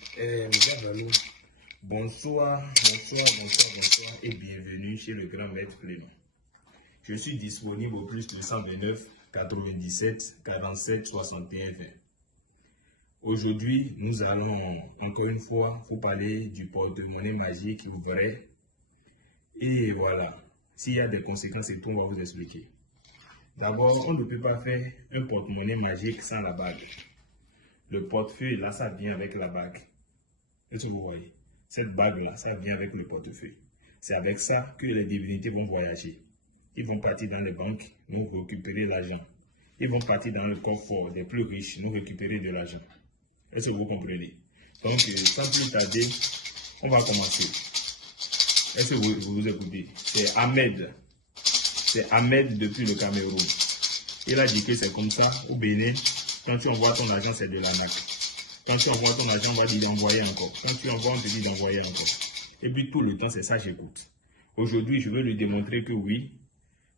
Mesdames, amis, bonsoir et bienvenue chez le Grand Maître Plénon. Je suis disponible au plus de 129 97 47 61 20. Aujourd'hui, nous allons encore une fois vous parler du porte-monnaie magique vrai. Et voilà, s'il y a des conséquences et tout, on va vous expliquer. D'abord, on ne peut pas faire un porte-monnaie magique sans la bague. Le portefeuille, là, ça vient avec la bague. Est-ce que vous voyez? Cette bague-là, ça vient avec le portefeuille. C'est avec ça que les divinités vont voyager. Ils vont partir dans les banques, nous récupérer l'argent. Ils vont partir dans le coffre des plus riches, nous récupérer de l'argent. Est-ce que vous comprenez? Donc, sans plus tarder, on va commencer. Est-ce que vous écoutez? C'est Ahmed. C'est Ahmed depuis le Cameroun. Il a dit que c'est comme ça au Bénin. Quand tu envoies ton argent, c'est de l'arnaque. Quand tu envoies ton argent, on va dire d'envoyer encore. Quand tu envoies, on te dit d'envoyer encore. Et puis tout le temps, c'est ça que j'écoute. Aujourd'hui, je veux lui démontrer que oui,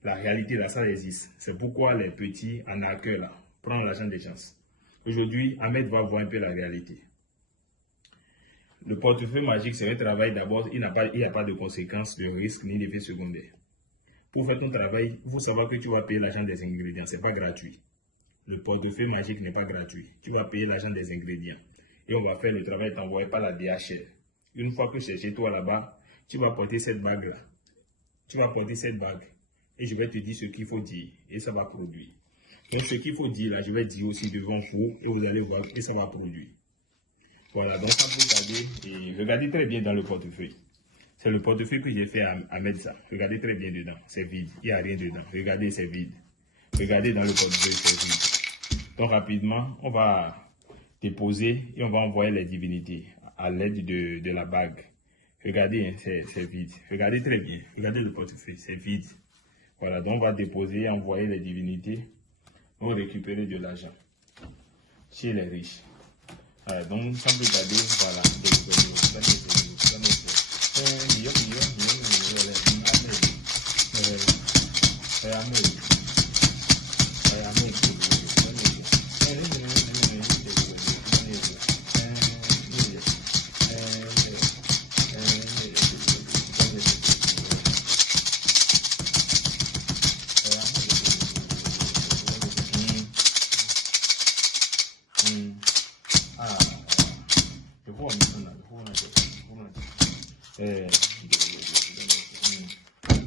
la réalité là, ça existe. C'est pourquoi les petits arnaqueurs là prennent l'argent des gens. Aujourd'hui, Ahmed va voir un peu la réalité. Le portefeuille magique, c'est un travail d'abord, il n'y a pas de conséquences, de risques ni d'effets secondaires. Pour faire ton travail, il faut savoir que tu vas payer l'argent des ingrédients, ce n'est pas gratuit. Le portefeuille magique n'est pas gratuit. Tu vas payer l'argent des ingrédients. Et on va faire le travail t'envoyer par la DHL. Une fois que c'est chez toi là-bas, tu vas porter cette bague-là. Tu vas porter cette bague. Et je vais te dire ce qu'il faut dire. Et ça va produire. Donc ce qu'il faut dire là, je vais dire aussi devant vous. Et vous allez voir et ça va produire. Voilà, donc ça peut tarder. Et regardez très bien dans le portefeuille. C'est le portefeuille que j'ai fait à mettre ça. Regardez très bien dedans. C'est vide. Il n'y a rien dedans. Regardez, c'est vide. Regardez dans le portefeuille, c'est vide. Donc rapidement, on va déposer et on va envoyer les divinités à l'aide de la bague. Regardez, hein, c'est vide. Regardez très bien. Regardez le portefeuille, c'est vide. Voilà, donc on va déposer et envoyer les divinités. On va récupérer de l'argent chez les riches. Voilà, donc sans plus tarder, voilà.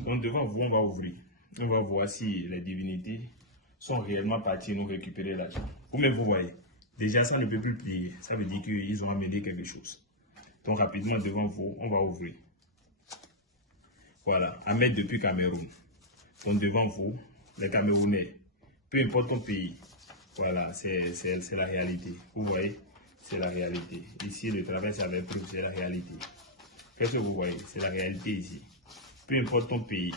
Donc devant vous, on va ouvrir. On va voir si les divinités sont réellement parties nous récupérer l'argent. Vous-même, vous voyez. Déjà, ça ne peut plus plier. Ça veut dire qu'ils ont amené quelque chose. Donc rapidement, devant vous, on va ouvrir. Voilà, Ahmed depuis Cameroun. Donc devant vous, les Camerounais, peu importe ton pays, voilà, c'est la réalité. Vous voyez, c'est la réalité. Ici, le travail, c'est avec preuve, c'est la réalité. Qu'est-ce que vous voyez? C'est la réalité ici. Peu importe ton pays.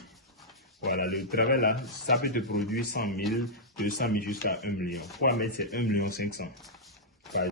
Voilà, le travail là, ça peut te produire 100 000, 200 000 jusqu'à 1 million. Pour Ahmed, c'est 1 500 000.